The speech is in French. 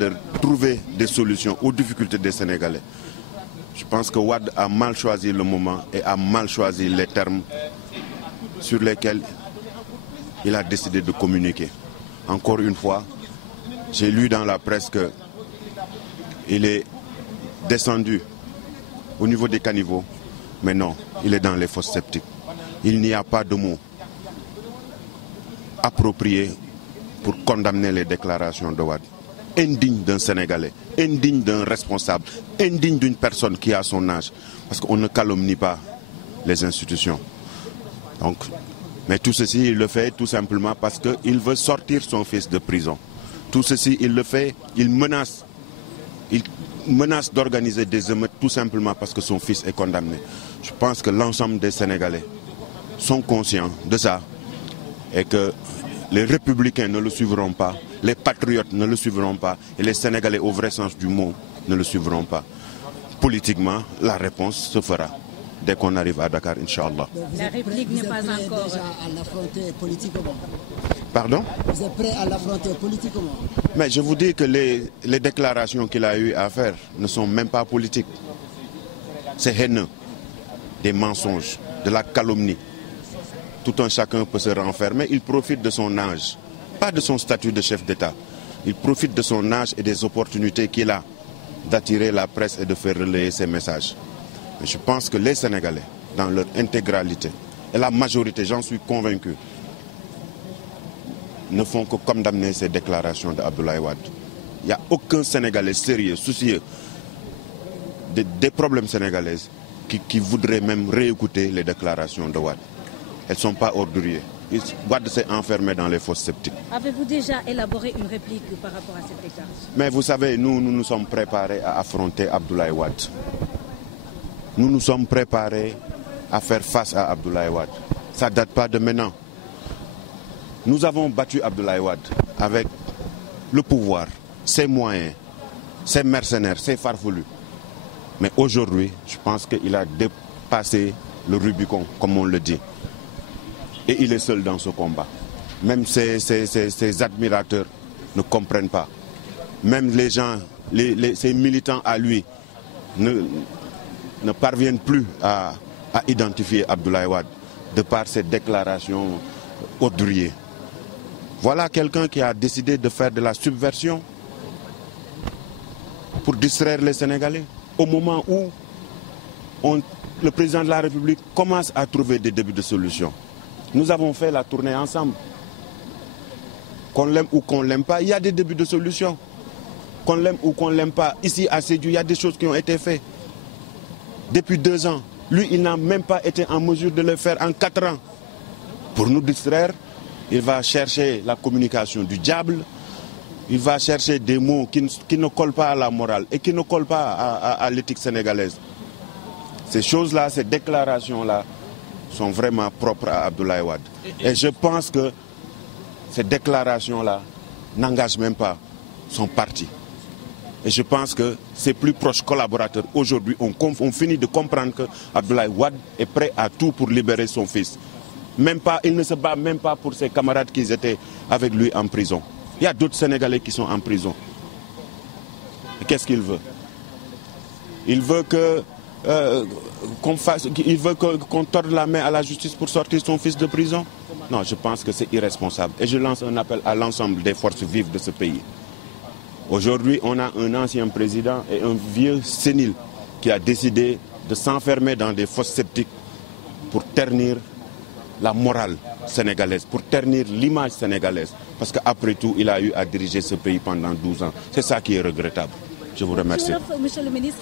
de trouver des solutions aux difficultés des Sénégalais. Je pense que Wade a mal choisi le moment et a mal choisi les termes sur lesquels il a décidé de communiquer. Encore une fois, j'ai lu dans la presse qu'il est descendu au niveau des caniveaux, mais non, il est dans les fosses septiques. Il n'y a pas de mots appropriés pour condamner les déclarations de Wade. Indigne d'un Sénégalais, indigne d'un responsable, indigne d'une personne qui a son âge. Parce qu'on ne calomnie pas les institutions. Donc, mais tout ceci, il le fait tout simplement parce qu'il veut sortir son fils de prison. Tout ceci, il le fait, il menace d'organiser des émeutes tout simplement parce que son fils est condamné. Je pense que l'ensemble des Sénégalais sont conscients de ça et que les républicains ne le suivront pas, les patriotes ne le suivront pas et les Sénégalais au vrai sens du mot ne le suivront pas. Politiquement, la réponse se fera dès qu'on arrive à Dakar, Inch'Allah. La République n'est pas encore... Déjà à l'affronter politiquement. Pardon? Vous êtes prêt à l'affronter politiquement? Mais je vous dis que les déclarations qu'il a eu à faire ne sont même pas politiques. C'est haineux, des mensonges, de la calomnie. Tout un chacun peut se renfermer. Il profite de son âge, pas de son statut de chef d'État. Il profite de son âge et des opportunités qu'il a d'attirer la presse et de faire relayer ses messages. Mais je pense que les Sénégalais, dans leur intégralité, et la majorité, j'en suis convaincu, ne font que condamner ces déclarations d'Abdoulaye Wade. Il n'y a aucun Sénégalais sérieux, soucieux des problèmes sénégalais qui voudrait même réécouter les déclarations de Wade. Elles ne sont pas orduriers. Wade s'est enfermé dans les fosses septiques. Avez-vous déjà élaboré une réplique par rapport à cette déclaration? Mais vous savez, nous nous sommes préparés à affronter Abdoulaye Wade. Nous nous sommes préparés à faire face à Abdoulaye Wade. Ça ne date pas de maintenant. Nous avons battu Abdoulaye Wade avec le pouvoir, ses moyens, ses mercenaires, ses farfelus. Mais aujourd'hui, je pense qu'il a dépassé le Rubicon, comme on le dit. Et il est seul dans ce combat. Même ses admirateurs ne comprennent pas. Même les gens, ses militants à lui, ne parviennent plus à identifier Abdoulaye Wade de par ses déclarations orduriers. Voilà quelqu'un qui a décidé de faire de la subversion pour distraire les Sénégalais au moment où le président de la République commence à trouver des débuts de solutions. Nous avons fait la tournée ensemble. Qu'on l'aime ou qu'on ne l'aime pas, il y a des débuts de solutions. Qu'on l'aime ou qu'on ne l'aime pas, ici à Sédhiou, il y a des choses qui ont été faites. Depuis 2 ans, lui, il n'a même pas été en mesure de le faire en 4 ans. Pour nous distraire, il va chercher la communication du diable, il va chercher des mots qui ne collent pas à la morale et qui ne collent pas à l'éthique sénégalaise. Ces choses-là, ces déclarations-là, sont vraiment propres à Abdoulaye Wade. Et je pense que ces déclarations-là n'engagent même pas son parti. Et je pense que ses plus proches collaborateurs, aujourd'hui, ont fini de comprendre que Abdoulaye Wade est prêt à tout pour libérer son fils. Il ne se bat même pas pour ses camarades qui étaient avec lui en prison. Il y a d'autres Sénégalais qui sont en prison. Qu'est-ce qu'il veut? Il veut qu'on torde la main à la justice pour sortir son fils de prison? Non, je pense que c'est irresponsable. Et je lance un appel à l'ensemble des forces vives de ce pays. Aujourd'hui, on a un ancien président et un vieux sénile qui a décidé de s'enfermer dans des fosses septiques pour ternir la morale sénégalaise, pour ternir l'image sénégalaise. Parce qu'après tout, il a eu à diriger ce pays pendant 12 ans. C'est ça qui est regrettable. Je vous remercie. Monsieur le ministre.